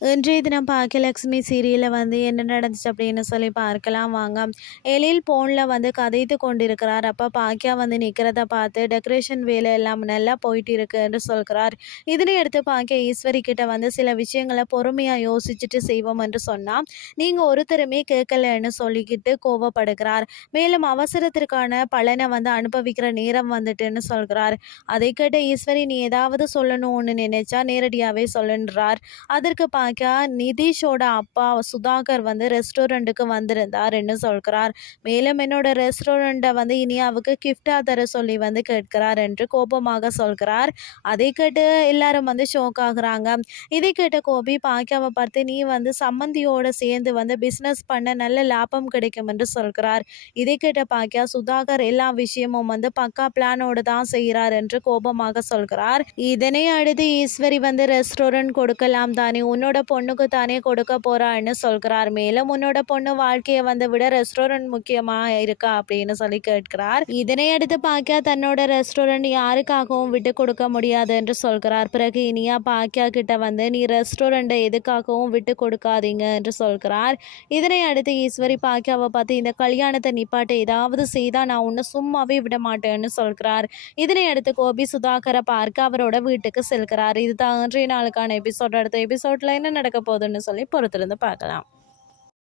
இன்றைய தினம் பாக்கியலட்சுமி சீரியலில் வந்து என்ன நடந்துச்சு அப்படின்னு சொல்லி பார்க்கலாம் வாங்க. எழில் ஃபோனில் வந்து கதைத்து கொண்டிருக்கிறார். அப்போ பாக்கியா வந்து நிற்கிறத பார்த்து டெக்கரேஷன் வேலை எல்லாம் நல்லா போயிட்டு இருக்கு என்று சொல்கிறார். இதனை எடுத்து பாக்கியா ஈஸ்வரி கிட்ட வந்து சில விஷயங்களை பொறுமையாக யோசிச்சுட்டு செய்வோம் என்று சொன்னால் நீங்கள் ஒருத்தருமே கேட்கலன்னு சொல்லிக்கிட்டு கோவப்படுகிறார். மேலும் அவசரத்திற்கான பலனை வந்து அனுபவிக்கிற நேரம் வந்துட்டுன்னு சொல்கிறார். அதை கேட்ட ஈஸ்வரி நீ ஏதாவது சொல்லணும்னு நினைச்சா நேரடியாகவே சொல்லுன்றார். அதற்கு பா பார்க்க நிதிஷோட அப்பா சுதாகர் வந்து ரெஸ்டாரண்ட்டுக்கு வந்திருந்தாருன்னு சொல்கிறார். மேலும் என்னோட ரெஸ்டாரண்ட்டை வந்து இனியாவுக்கு கிஃப்டாக தர சொல்லி வந்து கேட்கிறார் என்று கோபமாக சொல்கிறார். அதை கேட்டு எல்லாரும் வந்து ஷோக் ஆகுறாங்க. இதை கேட்ட கோபி பாக்கியாவை பார்த்து நீ வந்து சம்மந்தியோட சேர்ந்து வந்து பிஸ்னஸ் பண்ண நல்ல லாபம் கிடைக்கும் என்று சொல்கிறார். இதை கேட்ட பாக்கியா சுதாகர் எல்லா விஷயமும் வந்து பக்கா பிளானோடு தான் செய்கிறார் என்று கோபமாக சொல்கிறார். இதனை அடுத்து ஈஸ்வரி வந்து ரெஸ்டாரண்ட் கொடுக்கலாம் தானே உன்னோட பொண்ணுக்கு தானே கொடுக்க போறான்னு சொல்கிறார். மேலும் உன்னோட பொண்ணு வாழ்க்கையை வந்து விட ரெஸ்டாரண்ட் முக்கியமா இருக்கா அப்படின்னு சொல்லி கேட்கிறார். இதனை அடுத்து பாக்கியா தன்னோட ரெஸ்டாரண்ட் யாருக்காகவும் விட்டு கொடுக்க முடியாது என்று சொல்கிறார். பிறகு இனியா பாக்கியா கிட்ட வந்து நீ ரெஸ்டாரண்ட்டை எதுக்காகவும் விட்டு கொடுக்காதீங்க என்று சொல்கிறார். இதனை அடுத்து ஈஸ்வரி பாக்கியாவை பார்த்து இந்த கல்யாணத்தை நிப்பாட்ட ஏதாவது செய்தா நான் உன்னை சும்மாவே விட மாட்டேன்னு சொல்கிறார். இதனை அடுத்து கோபி சுதாகரை பார்க்க அவரோட வீட்டுக்கு செல்கிறார். இதுதான் அன்றைய நாளுக்கான எபிசோட் அடுத்த எபிசோட்ல என்ன நடக்க போகுதுன்னு சொல்லி பொறுத்திருந்து பார்க்கலாம்.